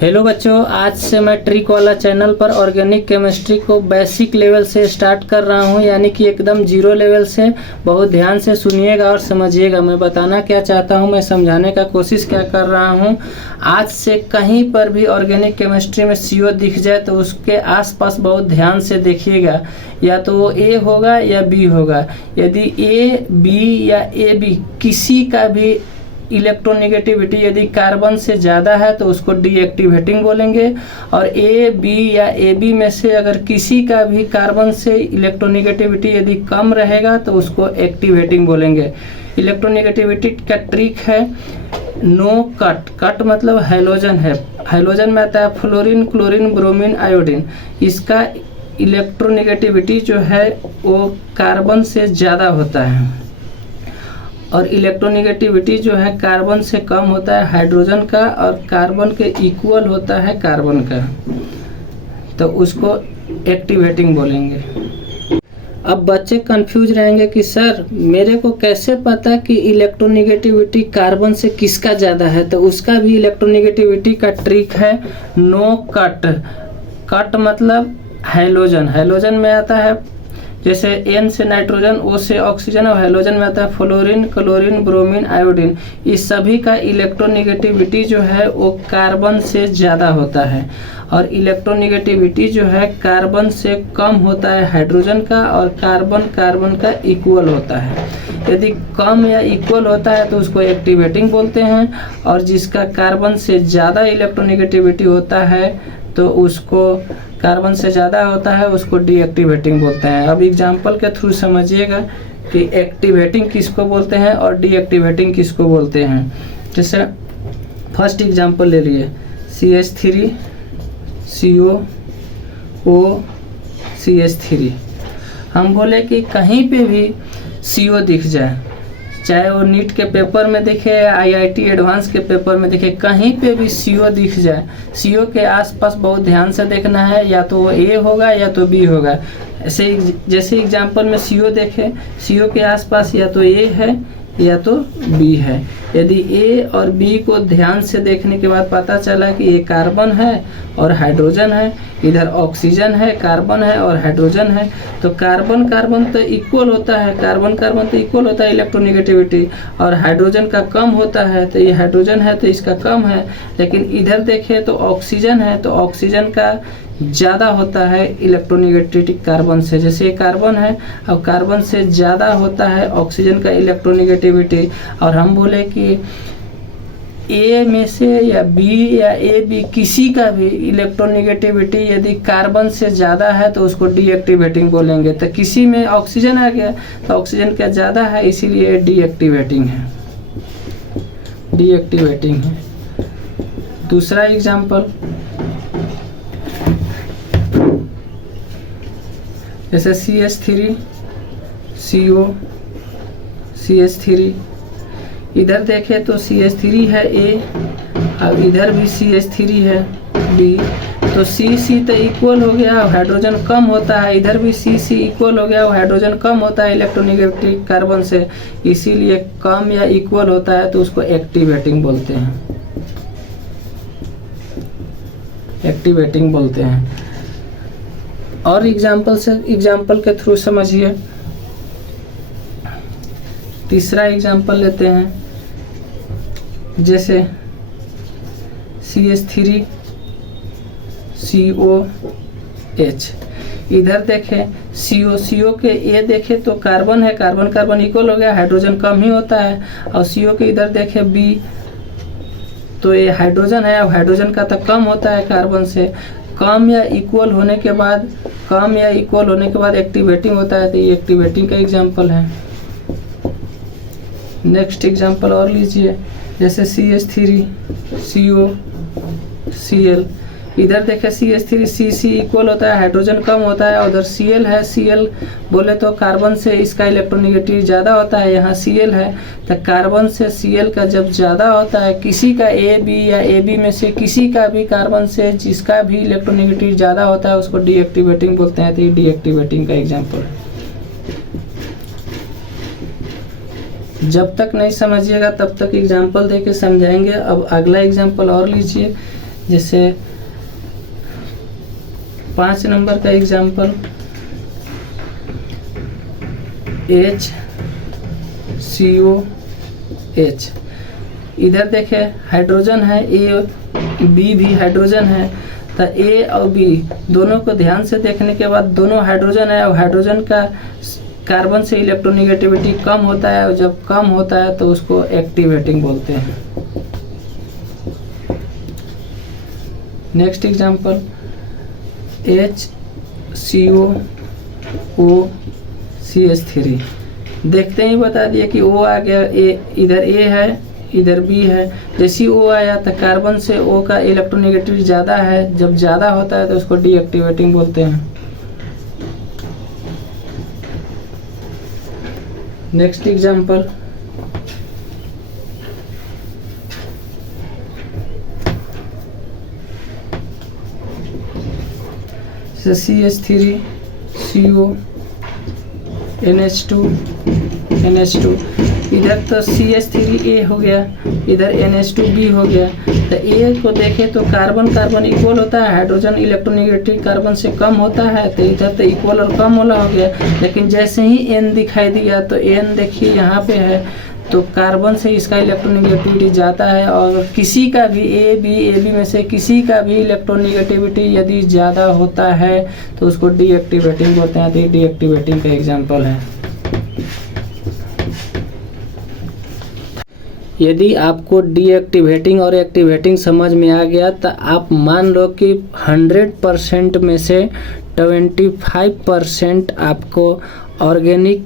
Hello बच्चों, आज से मैं ट्रिक वाला चैनल पर ऑर्गेनिक केमिस्ट्री को बेसिक लेवल से स्टार्ट कर रहा हूं, यानी कि एकदम जीरो लेवल से। बहुत ध्यान से सुनिएगा और समझिएगा। मैं बताना क्या चाहता हूं, मैं समझाने का कोशिश क्या कर रहा हूं। आज से कहीं पर भी ऑर्गेनिक केमिस्ट्री में CO दिख जाए तो उसके आसपास बहुत ध्यान से देखिएगा। या तो वो A होगा या B होगा। यदि A, B या AB किसी का भी इलेक्ट्रोनेगेटिविटी यदि कार्बन से ज़्यादा है तो उसको डीएक्टिवेटिंग बोलेंगे। और ए, बी या ए बी में से अगर किसी का भी कार्बन से इलेक्ट्रोनेगेटिविटी यदि कम रहेगा तो उसको एक्टिवेटिंग बोलेंगे। इलेक्ट्रोनेगेटिविटी का ट्रिक है नो कट। कट मतलब हैलोजन है। हैलोजन में आता है फ्लोरीन, क्लोरीन, ब्रोमीन, आयोडीन। इसका इलेक्ट्रोनेगेटिविटी जो है वो कार्बन से ज़्यादा होता है और इलेक्ट्रोनेगेटिविटी जो है कार्बन से कम होता है हाइड्रोजन का, और कार्बन के इक्वल होता है कार्बन का, तो उसको एक्टिवेटिंग बोलेंगे। अब बच्चे कंफ्यूज रहेंगे कि सर मेरे को कैसे पता कि इलेक्ट्रोनेगेटिविटी कार्बन से किसका ज़्यादा है। तो उसका भी इलेक्ट्रोनेगेटिविटी का ट्रिक है नो कट। कट मतलब हैलोजन। हैलोजन में आता है जैसे N से नाइट्रोजन, O से ऑक्सीजन, और हैलोजन में आता है फ्लोरीन, क्लोरीन, ब्रोमीन, आयोडीन। इस सभी का इलेक्ट्रोनेगेटिविटी जो है वो कार्बन से ज़्यादा होता है, और इलेक्ट्रोनेगेटिविटी जो है कार्बन से कम होता है हाइड्रोजन का, और कार्बन का इक्वल होता है। यदि कम या इक्वल होता है तो उसको एक्टिवेटिंग बोलते हैं, और जिसका कार्बन से ज़्यादा इलेक्ट्रोनेगेटिविटी होता है तो उसको कार्बन से ज़्यादा होता है उसको डीएक्टिवेटिंग बोलते हैं। अब एग्जाम्पल के थ्रू समझिएगा कि एक्टिवेटिंग किसको बोलते हैं और डीएक्टिवेटिंग किसको बोलते हैं। जैसे फर्स्ट एग्जाम्पल ले लिए CH3 CO CH3। हम बोले कि कहीं पे भी CO दिख जाए, चाहे वो नीट के पेपर में दिखे या IIT एडवांस के पेपर में दिखे, कहीं पे भी CO दिख जाए, CO के आसपास बहुत ध्यान से देखना है। या तो वो A होगा या तो B होगा। ऐसे जैसे एग्जाम्पल में CO देखे, CO के आसपास या तो A है या तो B है। यदि A और B को ध्यान से देखने के बाद पता चला कि ये कार्बन है और हाइड्रोजन है, इधर ऑक्सीजन है, कार्बन है और हाइड्रोजन है, तो कार्बन तो इक्वल होता है, कार्बन तो इक्वल होता है इलेक्ट्रोनेगेटिविटी, और हाइड्रोजन का कम होता है तो ये हाइड्रोजन है तो इसका कम है। लेकिन इधर देखें तो ऑक्सीजन है तो ऑक्सीजन का ज़्यादा होता है इलेक्ट्रोनेगेटिविटी कार्बन से। जैसे ये कार्बन है और कार्बन से ज़्यादा होता है ऑक्सीजन का इलेक्ट्रोनेगेटिविटी। और हम बोले कि A में से या B या AB किसी का भी इलेक्ट्रोनेगेटिविटी यदि कार्बन से ज़्यादा है तो उसको डीएक्टिवेटिंग बोलेंगे। तो किसी में ऑक्सीजन आ गया तो ऑक्सीजन का ज़्यादा है इसीलिए डीएक्टिवेटिंग है, डीएक्टिवेटिंग है। दूसरा एग्जाम्पल जैसे CH3 CO CH3। इधर देखें तो CH3 है A, अब इधर भी CH3 है B, तो C तो इक्वल हो गया, हाइड्रोजन कम होता है। इधर भी C इक्वल हो गया, हाइड्रोजन कम होता है इलेक्ट्रोनेगेटिविटी कार्बन से, इसीलिए कम या इक्वल होता है तो उसको एक्टिवेटिंग बोलते हैं, एक्टिवेटिंग बोलते हैं। और एग्जाम्पल के थ्रू समझिए। तीसरा एग्जाम्पल लेते हैं जैसे CH3 COH। इधर देखें CO के A देखें तो कार्बन है, कार्बन इक्वल हो गया, हाइड्रोजन कम ही होता है। और CO के इधर देखें B तो ये हाइड्रोजन है, अब हाइड्रोजन का तो कम होता है कार्बन से। कम या इक्वल होने के बाद एक्टिवेटिंग होता है, तो ये एक्टिवेटिंग का एग्जाम्पल है। नेक्स्ट एग्जाम्पल और लीजिए जैसे CH3 CO Cl। इधर देखें CH3 C इक्वल होता है, हाइड्रोजन कम होता है, उधर Cl है। Cl बोले तो कार्बन से इसका इलेक्ट्रोनेगेटिविटी ज़्यादा होता है, यहाँ Cl है, तो कार्बन से Cl का जब ज़्यादा होता है, किसी का A B या AB में से किसी का भी कार्बन से जिसका भी इलेक्ट्रोनेगेटिविटी ज़्यादा होता है उसको डीएक्टिवेटिंग बोलते हैं। तो ये डीएक्टिवेटिंग का एग्जाम्पल है। जब तक नहीं समझिएगा तब तक एग्जाम्पल दे के समझाएंगे। अब अगला एग्जाम्पल और लीजिए जैसे 5 नंबर का एग्जाम्पल HCOH। इधर देखे हाइड्रोजन है, A B भी हाइड्रोजन है, तो A और B दोनों को ध्यान से देखने के बाद दोनों हाइड्रोजन है और हाइड्रोजन का कार्बन से इलेक्ट्रोनिगेटिविटी कम होता है और जब कम होता है तो उसको एक्टिवेटिंग बोलते हैं। Next example HCOOCH3। देखते ही बता दिए कि O आ गया, इधर A है इधर B है। जैसे O आया तो कार्बन से O का इलेक्ट्रोनिगेटिविटी ज़्यादा है, जब ज़्यादा होता है तो उसको डीएक्टिवेटिंग बोलते हैं। Next example CH3 CO NH2 इधर तो CH3A हो गया, इधर NH2B हो गया। तो A को देखें तो कार्बन कार्बन इक्वल होता है, हाइड्रोजन इलेक्ट्रोनिगेटिव कार्बन से कम होता है, तो इधर तो इक्वल और कम वाला हो गया। लेकिन जैसे ही N दिखाई दिया तो N देखिए यहाँ पे है, तो कार्बन से इसका इलेक्ट्रोनिगेटिविटी जाता है और किसी का भी AB में से किसी का भी इलेक्ट्रोनिगेटिविटी यदि ज़्यादा होता है तो उसको डीएक्टिवेटिंग बोलते हैं। तो ये डीएक्टिवेटिंग का एग्जाम्पल है। यदि आपको डीएक्टिवेटिंग और एक्टिवेटिंग समझ में आ गया तो आप मान लो कि 100% में से 25% आपको ऑर्गेनिक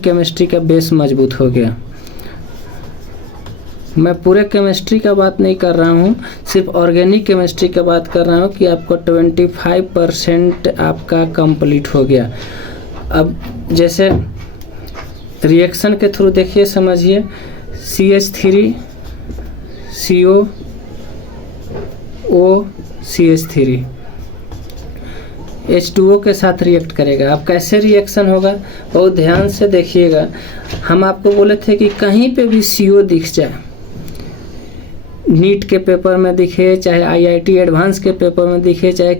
केमिस्ट्री का बेस मजबूत हो गया। मैं पूरे केमिस्ट्री का बात नहीं कर रहा हूँ, सिर्फ ऑर्गेनिक केमिस्ट्री का बात कर रहा हूँ कि आपको 25% आपका कंप्लीट हो गया। अब जैसे रिएक्शन के थ्रू देखिए, समझिए CH3 COOCH3 H2O के साथ रिएक्ट करेगा। अब कैसे रिएक्शन होगा बहुत ध्यान से देखिएगा। हम आपको बोले थे कि कहीं पे भी CO दिख जाए, नीट के पेपर में दिखे, चाहे IIT एडवांस के पेपर में दिखे, चाहे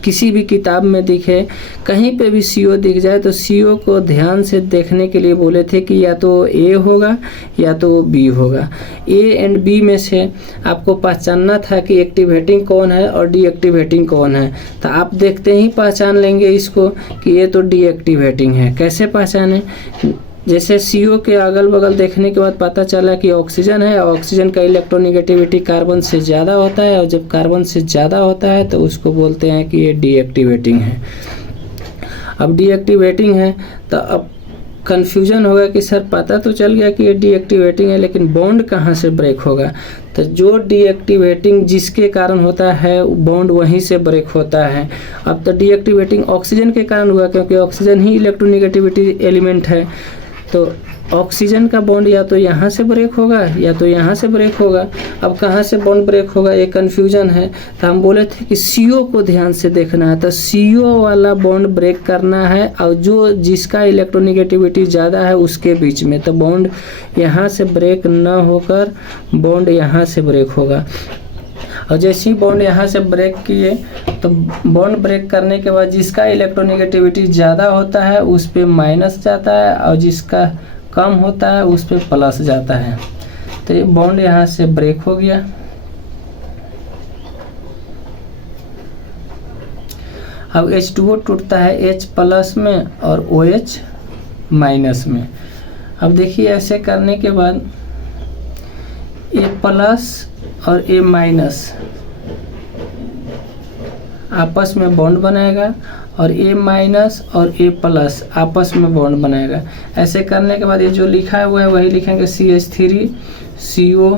किसी भी किताब में दिखे, कहीं पे भी CO दिख जाए तो CO को ध्यान से देखने के लिए बोले थे कि या तो A होगा या तो B होगा। A एंड B में से आपको पहचानना था कि एक्टिवेटिंग कौन है और डीएक्टिवेटिंग कौन है। तो आप देखते ही पहचान लेंगे इसको कि ये तो डीएक्टिवेटिंग है। कैसे पहचाने? जैसे CO के अगल बगल देखने के बाद पता चला कि ऑक्सीजन है, ऑक्सीजन का इलेक्ट्रोनिगेटिविटी कार्बन से ज़्यादा होता है और जब कार्बन से ज़्यादा होता है तो उसको बोलते हैं कि ये डीएक्टिवेटिंग है। अब डीएक्टिवेटिंग है तो अब कन्फ्यूजन होगा कि सर पता तो चल गया कि ये डीएक्टिवेटिंग है, लेकिन बॉन्ड कहाँ से ब्रेक होगा? तो जो डीएक्टिवेटिंग जिसके कारण होता है बॉन्ड वहीं से ब्रेक होता है। अब तो डीएक्टिवेटिंग ऑक्सीजन के कारण हुआ, क्योंकि ऑक्सीजन ही इलेक्ट्रोनिगेटिविटी एलिमेंट है। तो ऑक्सीजन का बॉन्ड या तो यहाँ से ब्रेक होगा या तो यहाँ से ब्रेक होगा। अब कहाँ से बॉन्ड ब्रेक होगा ये कन्फ्यूजन है। तो हम बोले थे कि CO को ध्यान से देखना है, तो CO वाला बॉन्ड ब्रेक करना है और जो जिसका इलेक्ट्रोनिगेटिविटी ज़्यादा है उसके बीच में। तो बॉन्ड यहाँ से ब्रेक न होकर बॉन्ड यहाँ से ब्रेक होगा। और जैसे ही बॉन्ड यहाँ से ब्रेक किए तो बॉन्ड ब्रेक करने के बाद जिसका इलेक्ट्रोनिगेटिविटी ज़्यादा होता है उस पे माइनस जाता है और जिसका कम होता है उस पे प्लस जाता है। तो ये बॉन्ड यहाँ से ब्रेक हो गया। अब H2O टूटता है H प्लस में और OH माइनस में। अब देखिए ऐसे करने के बाद A प्लस और A माइनस आपस में बॉन्ड बनाएगा और A माइनस और A प्लस आपस में बॉन्ड बनाएगा। ऐसे करने के बाद ये जो लिखा हुआ है वही लिखेंगे CH3 CO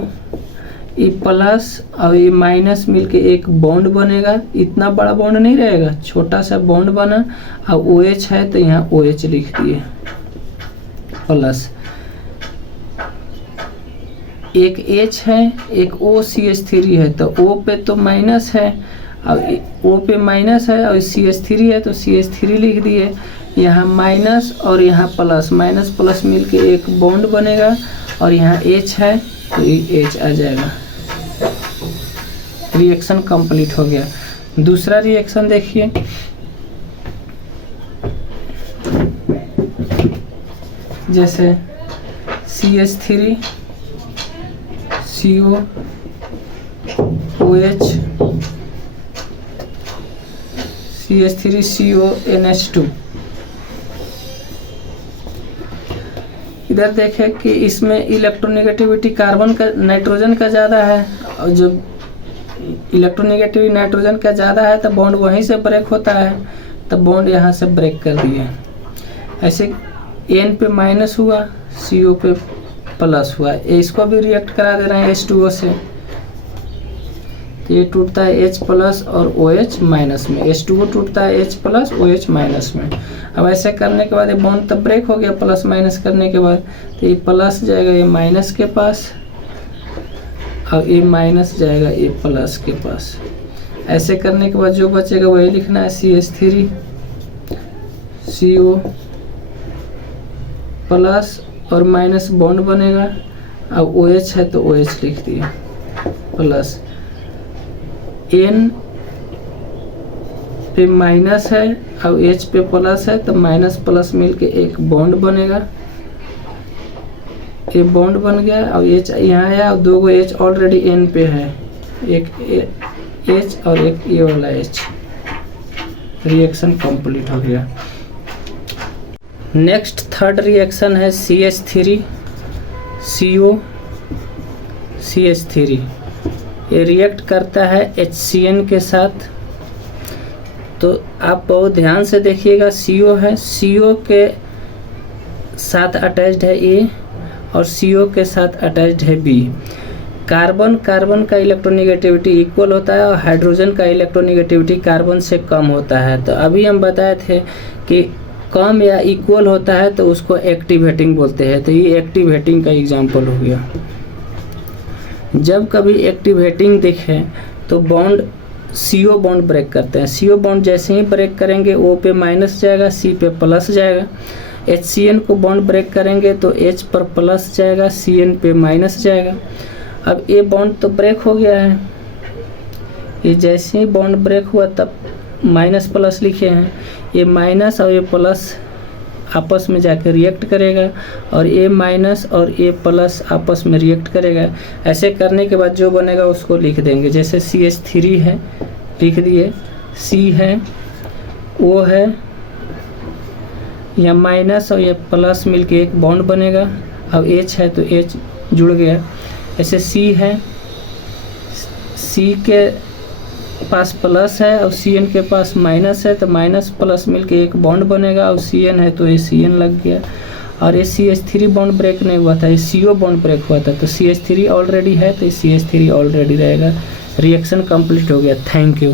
E प्लस और A माइनस मिलके एक बॉन्ड बनेगा। इतना बड़ा बॉन्ड नहीं रहेगा, छोटा सा बॉन्ड बना। अब OH है तो यहाँ OH लिख दिए प्लस। एक H है एक OCH3 है, तो O पे तो माइनस है और O पे माइनस है और CH3 है तो CH3 लिख दिए। यहाँ माइनस और यहाँ प्लस, माइनस प्लस मिलके एक बॉन्ड बनेगा और यहाँ H है तो H आ जाएगा। रिएक्शन कंप्लीट हो गया। दूसरा रिएक्शन देखिए, जैसे CH3 CO OH CH3 CO NH2। इधर देखें कि इसमें इलेक्ट्रोनेगेटिविटी कार्बन का नाइट्रोजन का ज़्यादा है, और जब इलेक्ट्रोनेगेटिविटी नाइट्रोजन का ज़्यादा है तो बॉन्ड वहीं से ब्रेक होता है, तब बॉन्ड यहाँ से ब्रेक कर दिए। ऐसे N पे माइनस हुआ, CO पे प्लस हुआ, इसको भी रिएक्ट करा दे रहे हैं H2O से, तो ये टूटता है H प्लस और OH माइनस में, H2O टूटता है H प्लस OH माइनस में। अब ऐसे करने के बाद ये बॉन्ड तब ब्रेक हो गया प्लस माइनस करने के बाद, तो ये प्लस जाएगा ये माइनस के पास और ये माइनस जाएगा ये प्लस के पास। ऐसे करने के बाद जो बचेगा वही लिखना है, CH3 CO प्लस और माइनस बॉन्ड बनेगा, अब OH है तो OH लिख दिए प्लस, N पे माइनस है और H पे प्लस है तो माइनस प्लस मिलके एक बॉन्ड बनेगा, ये बॉन्ड बन गया और H यहाँ है और दो गो H ऑलरेडी N पे है, एक H और एक ये वाला H। रिएक्शन कंप्लीट हो गया। नेक्स्ट थर्ड रिएक्शन है CH3 CO CH3। ये रिएक्ट करता है HCN के साथ, तो आप बहुत ध्यान से देखिएगा। CO है, CO के साथ अटैच्ड है A और CO के साथ अटैच्ड है B। कार्बन का इलेक्ट्रोनेगेटिविटी इक्वल होता है और हाइड्रोजन का इलेक्ट्रोनेगेटिविटी कार्बन से कम होता है। तो अभी हम बताए थे कि कम या इक्वल होता है तो उसको एक्टिवेटिंग बोलते हैं, तो ये एक्टिवेटिंग का एग्जाम्पल हो गया। जब कभी एक्टिवेटिंग दिखे तो बॉन्ड CO बॉन्ड ब्रेक करते हैं। CO बॉन्ड जैसे ही ब्रेक करेंगे O पे माइनस जाएगा, C पे प्लस जाएगा। HCN को बॉन्ड ब्रेक करेंगे तो H पर प्लस जाएगा, CN पे माइनस जाएगा। अब ये बॉन्ड तो ब्रेक हो गया है, ये जैसे ही बॉन्ड ब्रेक हुआ तब माइनस प्लस लिखे हैं, ये माइनस और ये प्लस आपस में जाकर रिएक्ट करेगा और ये माइनस और ये प्लस आपस में रिएक्ट करेगा। ऐसे करने के बाद जो बनेगा उसको लिख देंगे, जैसे CH3 है लिख दिए, C है, O है, या माइनस और ये प्लस मिलके एक बॉन्ड बनेगा, अब H है तो H जुड़ गया। ऐसे C है, C के पास प्लस है और CN के पास माइनस है तो माइनस प्लस मिलके एक बॉन्ड बनेगा और CN है तो ये CN लग गया। और ये CH3 बॉन्ड ब्रेक नहीं हुआ था, ये CO बॉन्ड ब्रेक हुआ था, तो CH3 ऑलरेडी है तो ये CH3 ऑलरेडी रहेगा। रिएक्शन कंप्लीट हो गया। Thank you.